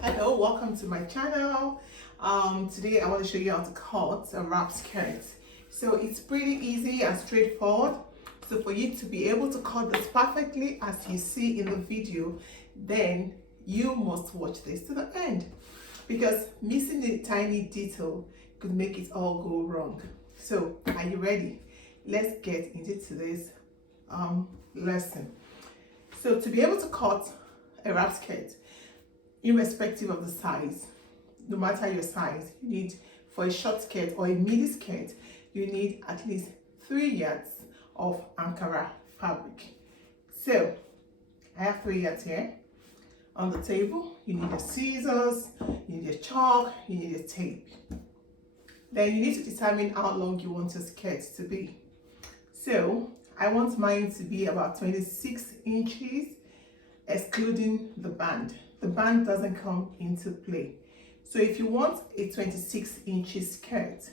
Hello, welcome to my channel. Today I want to show you how to cut a wrap skirt. So it's pretty easy and straightforward. So for you to be able to cut this perfectly as you see in the video, then you must watch this to the end, because missing a tiny detail could make it all go wrong. So are you ready? Let's get into today's lesson. So to be able to cut a wrap skirt, irrespective of the size, no matter your size, you need, for a short skirt or a midi skirt, you need at least 3 yards of Ankara fabric. So I have 3 yards here on the table. You need your scissors, you need your chalk, you need your tape. Then you need to determine how long you want your skirt to be. So I want mine to be about 26 inches, excluding the band. The band doesn't come into play. So if you want a 26 inches skirt,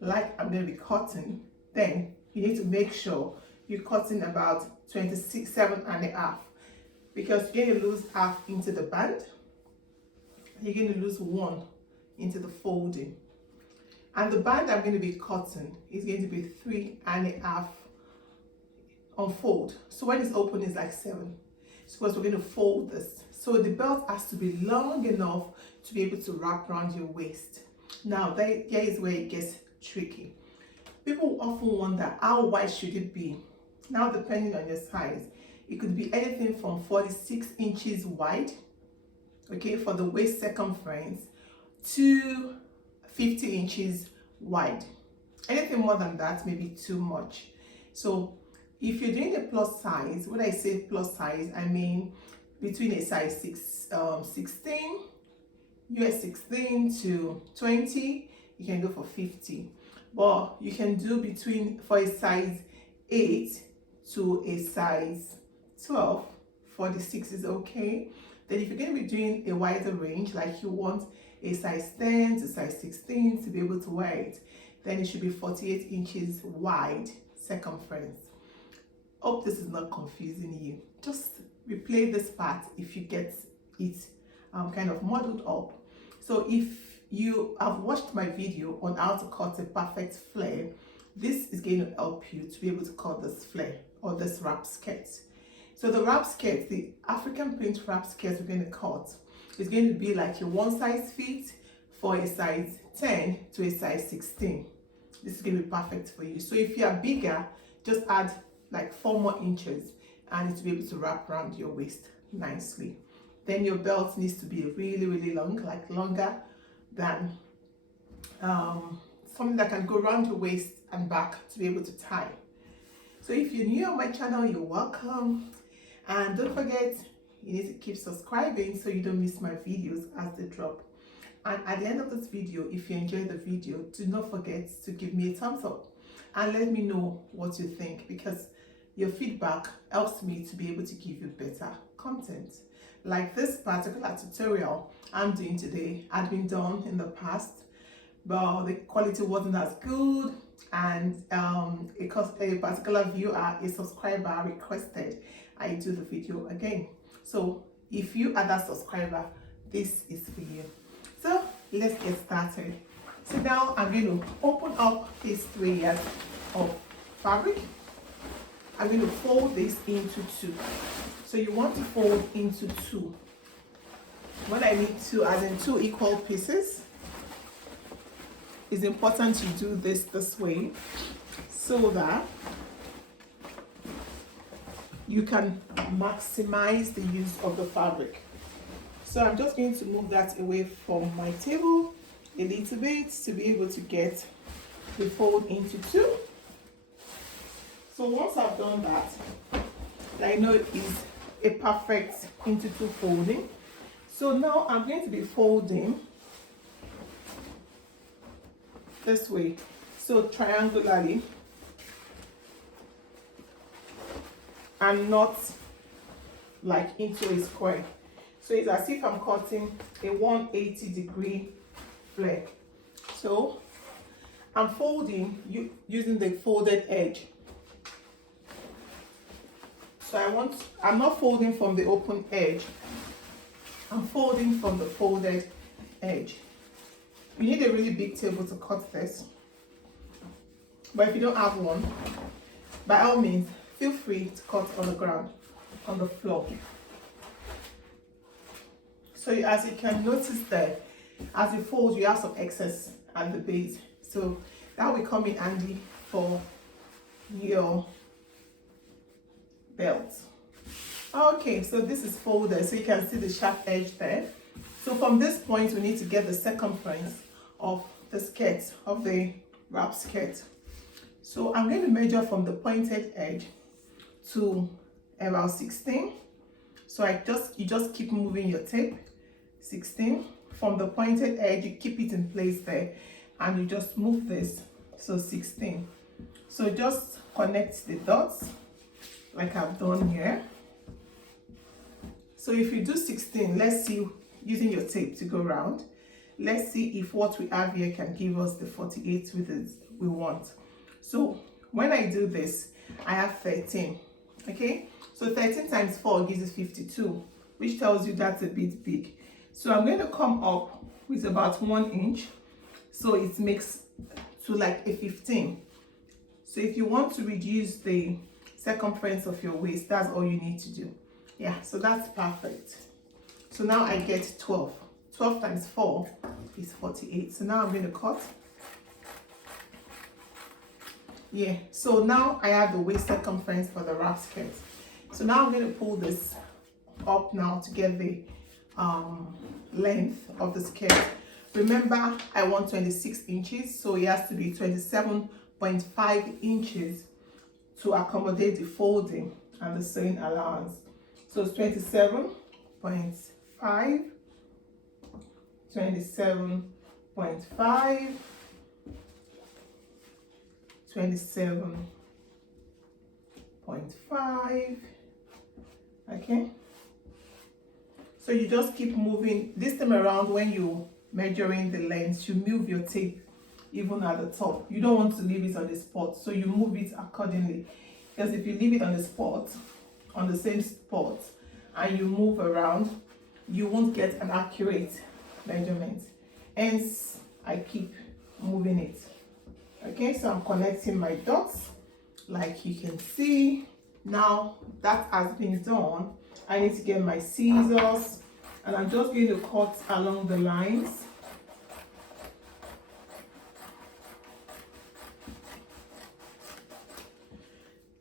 like I'm going to be cutting, then you need to make sure you're cutting about 27.5, because you're going to lose half into the band. You're going to lose 1 into the folding. And the band I'm going to be cutting is going to be 3.5 on fold. So when it's open, it's like 7. So because we're going to fold this, so the belt has to be long enough to be able to wrap around your waist. Now here is where it gets tricky. People often wonder, how wide should it be? Now, depending on your size, it could be anything from 46 inches wide, okay, for the waist circumference, to 50 inches wide. Anything more than that may be too much. So if you're doing a plus size, when I say plus size, I mean between a size 16, US 16 to 20, you can go for 50. But you can do between, for a size 8 to a size 12, 46 is okay. Then if you're going to be doing a wider range, like you want a size 10 to size 16 to be able to wear it, then it should be 48 inches wide circumference. Hope this is not confusing you. Just replay this part if you get it kind of modeled up. So if you have watched my video on how to cut a perfect flare, this is going to help you to be able to cut this flare or this wrap skirt. So the wrap skirt, the African print wrap skirt we're going to cut, is going to be like a one size fit for a size 10 to a size 16. This is going to be perfect for you. So if you are bigger, just add like 4 more inches and it will be able to wrap around your waist nicely. Then your belt needs to be really long, like longer than something that can go around your waist and back to be able to tie. So if you're new on my channel, you're welcome, and don't forget, you need to keep subscribing so you don't miss my videos as they drop. And at the end of this video, if you enjoyed the video, do not forget to give me a thumbs up and let me know what you think, because your feedback helps me to be able to give you better content. Like this particular tutorial I'm doing today had been done in the past, but the quality wasn't as good, and a particular viewer, a subscriber, requested I do the video again. So if you are that subscriber, this is for you. So let's get started. So now I'm going to open up these 3 yards of fabric. I'm going to fold this into 2. So you want to fold into 2. When I mean 2, as in 2 equal pieces, it's important you do this way so that you can maximize the use of the fabric. So I'm just going to move that away from my table a little bit to be able to get the fold into 2. So once I've done that, I know it is a perfect into 2 folding. So now I'm going to be folding this way, so triangularly, and not like into a square. So it's as if I'm cutting a 180-degree flare. So I'm folding using the folded edge. So I'm not folding from the open edge. I'm folding from the folded edge. You need a really big table to cut this, but if you don't have one, by all means feel free to cut on the ground, on the floor. So as you can notice there, as you fold, you have some excess at the base, so that will come in handy for your belt. Okay, so this is folded, so you can see the sharp edge there. So from this point, we need to get the circumference of the skirt, of the wrap skirt. So I'm going to measure from the pointed edge to about 16. So you just keep moving your tape. 16 from the pointed edge, you keep it in place there, and you just move this. So 16. So just connect the dots like I've done here. So if you do 16, let's see, using your tape to go round, let's see if what we have here can give us the 48 we want. So when I do this, I have 13. Okay, so 13 times 4 gives us 52, which tells you that's a bit big. So I'm going to come up with about 1 inch, so it makes to like a 15. So if you want to reduce the circumference of your waist, that's all you need to do. Yeah, so that's perfect. So now I get 12. 12 times 4 is 48. So now I'm going to cut. Yeah, so now I have the waist circumference for the wrap skirt. So now I'm going to pull this up now to get the length of the skirt. Remember, I want 26 inches, so it has to be 27.5 inches to accommodate the folding and the sewing allowance. So it's 27.5, 27.5, 27.5. Okay, so you just keep moving. This time around, when you're measuring the length, you move your tape even at the top. You don't want to leave it on the spot, so you move it accordingly, because if you leave it on the spot, on the same spot, and you move around, you won't get an accurate measurement. Hence, I keep moving it. Okay, so I'm connecting my dots like you can see. Now that has been done, I need to get my scissors, and I'm just going to cut along the lines.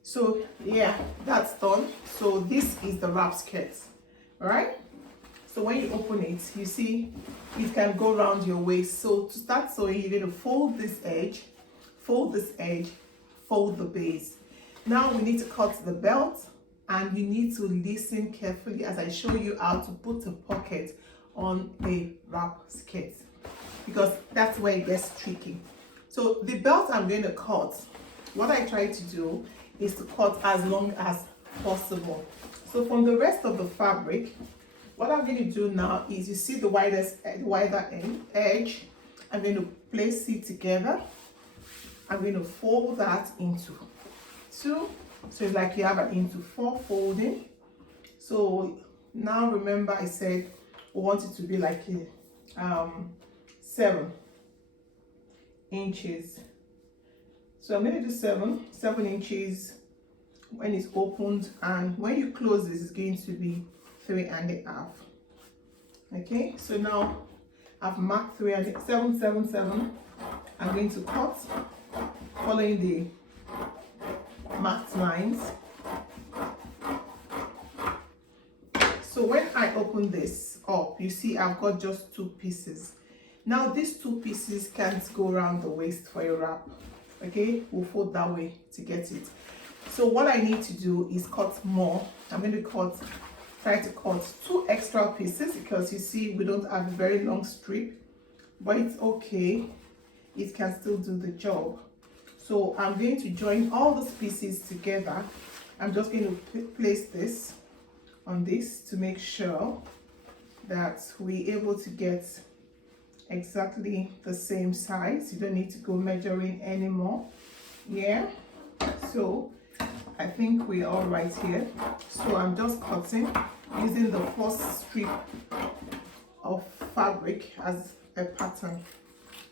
So yeah, that's done. So this is the wrap skirt, all right? So when you open it, you see it can go around your waist. So to start sewing, you're going to fold this edge, fold this edge, fold the base. Now we need to cut the belt, and you need to listen carefully as I show you how to put a pocket on a wrap skirt, because that's where it gets tricky. So the belt I'm going to cut, what I try to do is to cut as long as possible. So from the rest of the fabric, what I'm going to do now is, you see the wider edge, I'm going to place it together. I'm going to fold that into 2, so it's like you have an into 4 folding. So now remember, I said we want it to be like a 7 inches. So I'm going to do 7 inches when it's opened, and when you close this, it's going to be 3.5. Okay, so now I've marked 7, 7, 7. I'm going to cut following the marked lines. So when I open this up, you see I've got just 2 pieces. Now these 2 pieces can't go around the waist for your wrap. Okay, we'll fold that way to get it. So what I need to do is cut more. I'm going to try to cut 2 extra pieces, because you see we don't have a very long strip, but it's okay, it can still do the job. So I'm going to join all those pieces together. I'm just going to place this on this to make sure that we're able to get exactly the same size. You don't need to go measuring anymore. Yeah, so I think we're all right here. So I'm just cutting using the first strip fabric as a pattern.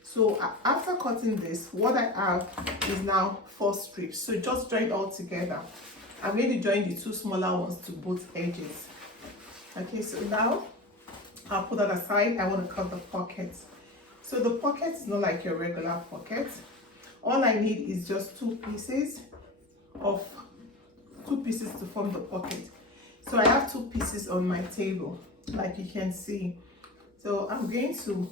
So after cutting this, what I have is now 4 strips. So just join all together. I'm going to join the 2 smaller ones to both edges. Okay, so now I'll put that aside. I want to cut the pockets. So the pocket is not like your regular pocket. All I need is just 2 pieces to form the pocket. So I have 2 pieces on my table, like you can see. So I'm going to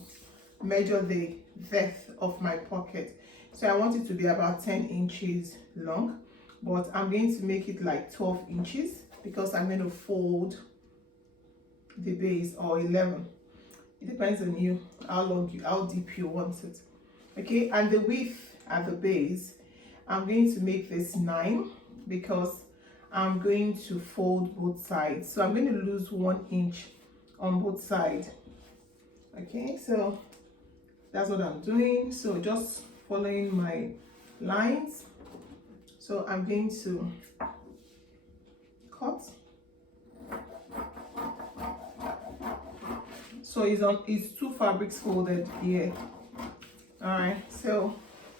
measure the depth of my pocket. So I want it to be about 10 inches long, but I'm going to make it like 12 inches because I'm going to fold the base, or 11. It depends on you, how deep you want it. Okay, and the width at the base, I'm going to make this 9 because I'm going to fold both sides. So I'm going to lose 1 inch on both sides. Okay, so that's what I'm doing. So just following my lines. So I'm going to cut. So it's 2 fabrics folded here. All right, so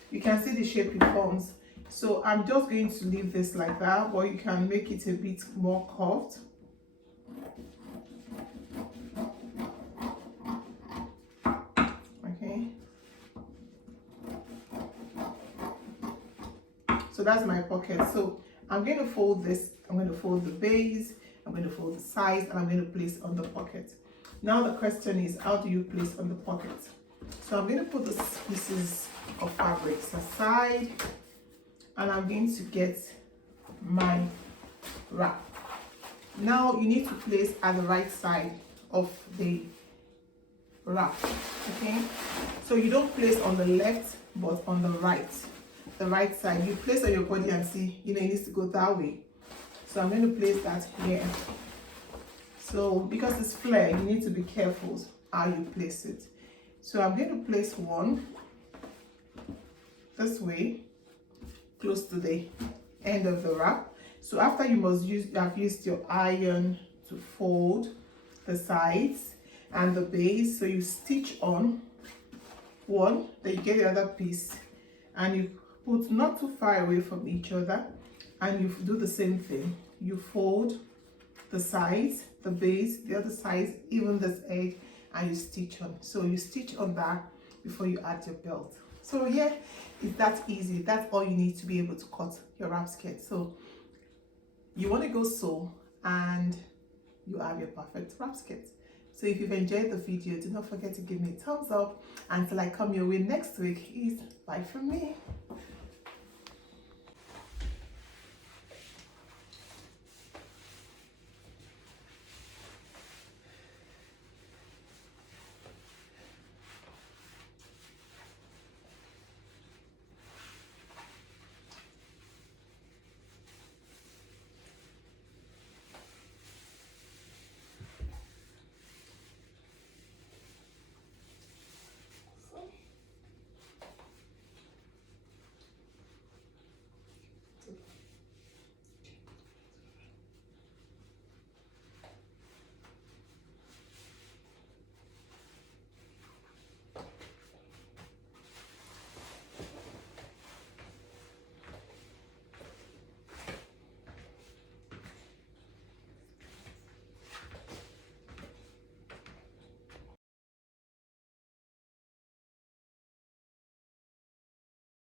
you can see the shape it forms. So I'm just going to leave this like that, but you can make it a bit more curved. Okay, so that's my pocket. So I'm going to fold this, I'm going to fold the base, I'm going to fold the sides, and I'm going to place on the pocket. Now the question is, how do you place on the pocket? So I'm going to put the pieces of fabrics aside, and I'm going to get my wrap. Now you need to place at the right side of the wrap. Okay, so you don't place on the left but on the right side. You place on your body and see, it needs to go that way. So I'm going to place that here. So because it's flare, you need to be careful how you place it. So I'm going to place one this way, close to the end of the wrap. So after you have used your iron to fold the sides and the base. So you stitch on one, then you get the other piece and you put not too far away from each other, and you do the same thing. You fold the sides, the base, the other sides, even this edge, and you stitch on. So you stitch on that before you add your belt. So yeah, it's that easy. That's all you need to be able to cut your wrap skirt. So you want to go sew and you have your perfect wrap skirt. So if you've enjoyed the video, do not forget to give me a thumbs up. Until I come your way next week, is bye from me.